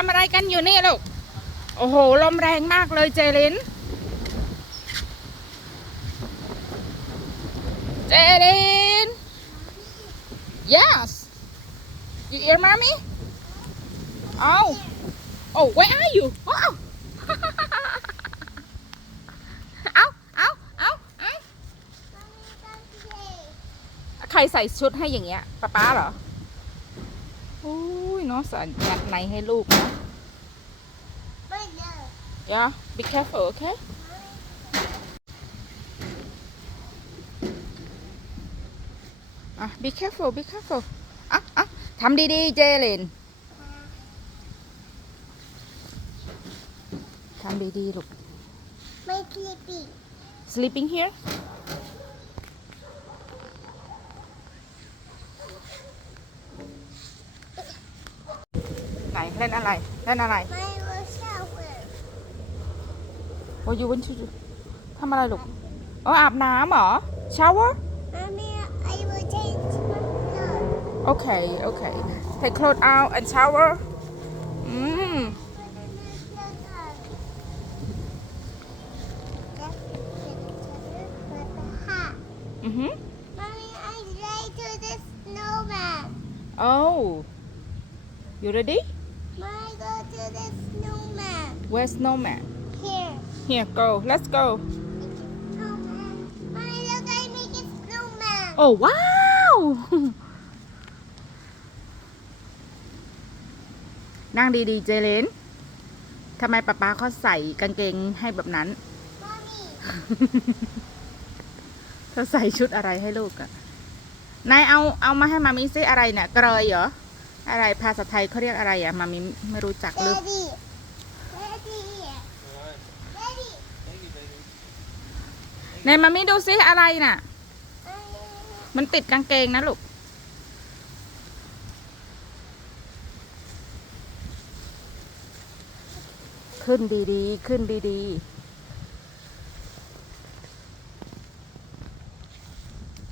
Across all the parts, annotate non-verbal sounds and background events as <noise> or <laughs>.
ทำอะไรกันอยู่นี่ลูก โอ้โห ลมแรงมากเลยเจลิน เจลิน yes you hear mommy oh oh where are you oh เอาเอาเอาเอาใครใส่ชุดให้อย่างเงี้ยป๊าป๊าเหรอ เน้องใส่ยัดในให้ลูกนะ yeah be careful okay อ่ะ be careful be careful อ่ะอ่ะทำดีๆ เจลิน ทำดีๆ ลูก ไม่คลิปปี้ sleeping here เล่นอะไร เล่นอะไร ไม่รู้ชาวเวิร์ โอ้ยวันชูทำอะไรลูกอ๋ออาบน้ำเหรอ shower มามี I will change my clothes โอเค โอเค take clothes out and shower อืม อือหือ Mommy, I like to the snowman. oh you ready Where's snowman Here. here go let's go Snowman. Mommy, look, I make a snowman. โอ้ว้าวนั่งดีๆ เจเลนทำไมป๊าป๊าเขาใส่กางเกงให้แบบนั้น Mommy, เธอใส่ชุดอะไรให้ลูกอะนายเอาเอามาให้มามิซิอะไรเนี่ย เกรยเหรอ อะไรภาษาไทยเขาเรียกอะไรอะมามิไม่รู้จักลืม Daddy. Daddy. Daddy. นายมามิดูซิอะไรน่ะ I- มันติดกางเกงนะลูก ขึ้นดีๆ ขึ้นดีๆ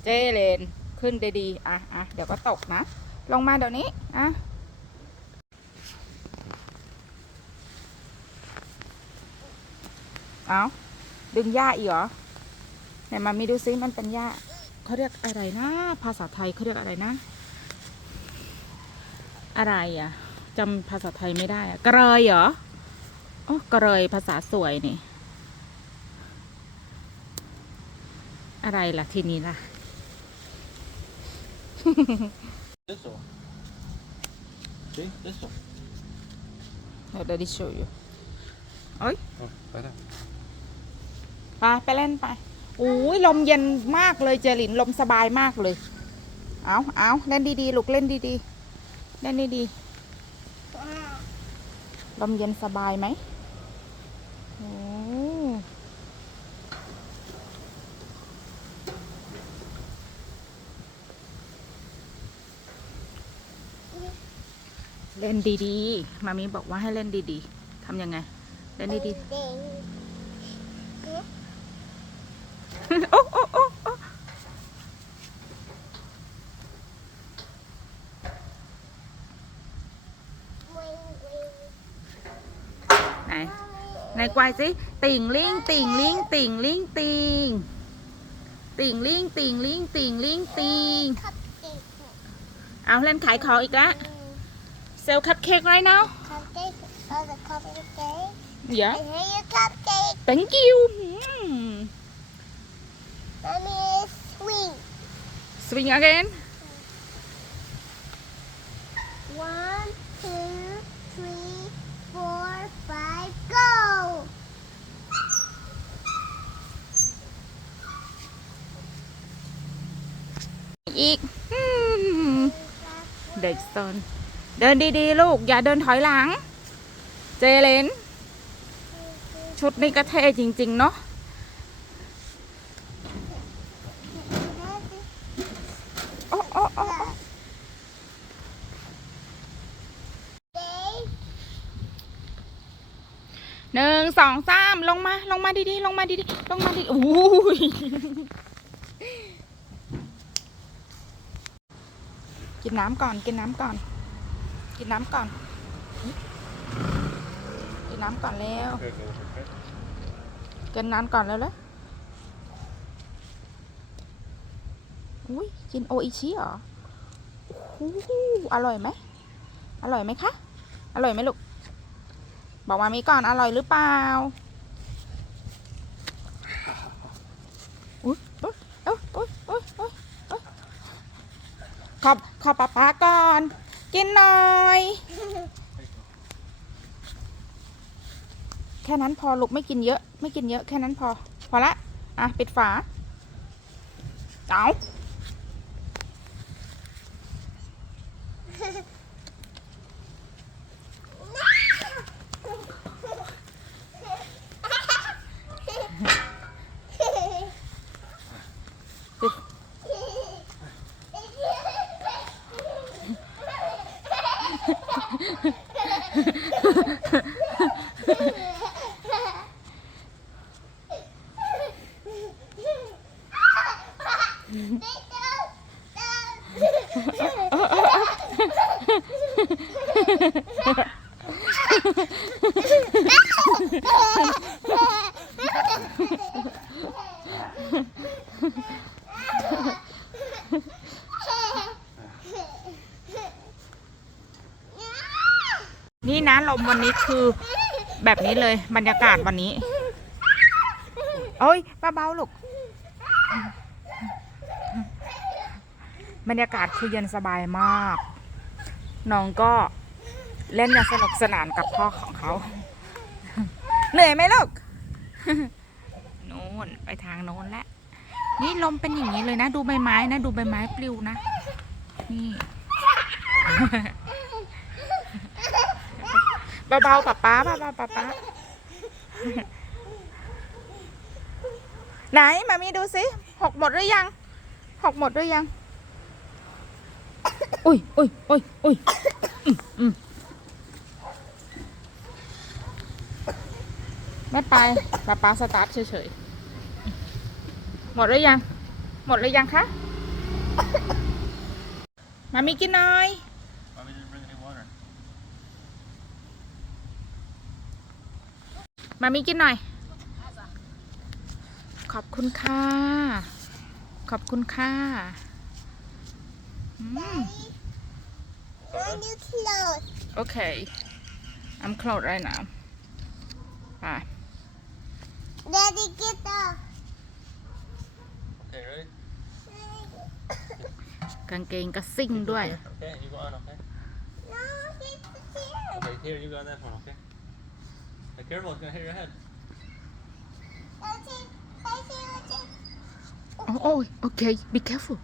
เจเลน ขึ้นดีๆ อะอะเดี๋ยวก็ตกนะ ลงมาเดี๋ยวนี้ อะเอาดึงหญ้าอีกเหรอ ไหนมามีดูซิมันเป็นหญ้าเขาเรียกอะไรนะ ภาษาไทยเขาเรียกอะไรนะ อะไรอะจำภาษาไทยไม่ได้อะกระเรยเหรอโอ้กระเรยภาษาสวยนี่ อะไรล่ะทีนี้ล่ะ This one. See, this one. เดี๋ยวเดี๋ยวดิโชว์อยู่เอ้ย Oh, better. ไปไปเล่นไปโอ้ยลมเย็นมากเลยเจลินลมสบายมากเลย เอาเอาเล่นดีๆลูกเล่นดีๆเล่นดีๆลมเย็นสบายไหมโอ้เล่นดีๆ มามีบอกว่าให้เล่นดีๆ ทำยังไง เล่นดีๆ <laughs> ô, ô, ô. Này Này quay xí Tiền liên tiền liên tiền liên tiền Tiền liên tiền liên tiền liên tiền Ảo lên khải khó ít á So cupcake right now? Cupcake. Oh, the cupcake. Yeah. And here's your cupcake. Thank you. Mm. Swing again One, two, three, four, five, go! อีกอืมเด็กซนเดินดีๆลูกอย่าเดินถอยหลัง เจเลน ชุดนี้ก็เท่จริง ๆ เนาะ โอ้โอ้โอ้โอ้ Dave, หนึ่งสองสามลงมา ลงมาดีๆลงมาดีๆลงมาดีๆอู้ยกินน้ำก่อนกินน้ำก่อน กินน้ำก่อน กินน้ำก่อนแล้วกินน้ำก่อนแล้วเลยอุ้ยกินโออิชิเหรอโอ้อร่อยไหมอร่อยไหมคะ อร่อยไหมลูก บอกมามีก่อนอร่อยหรือเปล่าอุ้ยอุ้ยอุ้ยอุ้ยอุ้ยอุ้ยขอบขอบป๊าป๊าก่อน กินหน่อย แค่นั้นพอลูกไม่กินเยอะ ไม่กินเยอะแค่นั้นพอ พอละ อะ ปิดฝา เอาปิด นี่นะลมวันนี้คือแบบนี้เลยบรรยากาศวันนี้ โอ้ยเบาๆลูก บรรยากาศคือเย็นสบายมาก น้องก็เล่นอย่างสนุกสนานกับพ่อของเขา เหนื่อยไหมลูกโน่นไปทางโน้นแล้วนี่ลมเป็นอย่างนี้เลยนะ ดูใบไม้นะ ดูใบไม้ปลิวนะ นี่เบาๆป๊าป๊าเบาๆป๊าป๊าไหนมามีดูสิหกหมดหรือยังหกหมดหรือยัง อุ้ยอุ้ยอุ้ยอุ้ยอืมไม่ไปป๊าป๊าสตาร์ทเฉยๆ หมดหรือยัง หมดหรือยังคะ มามีกินหน่อย มามีกินหน่อย ขอบคุณค่ะ ขอบคุณค่ะ อืม When you close. โอเค I'm close right now ไป Daddy, get up. Okay, ready? กางเกงก็ซิ่งด้วย Okay, you go on, okay? No, get the chair. Okay, here, you go on that one, okay? Be careful, it's gonna hit your head. That's it. That's it. That's it. โอ้โอ้ยโอเค be careful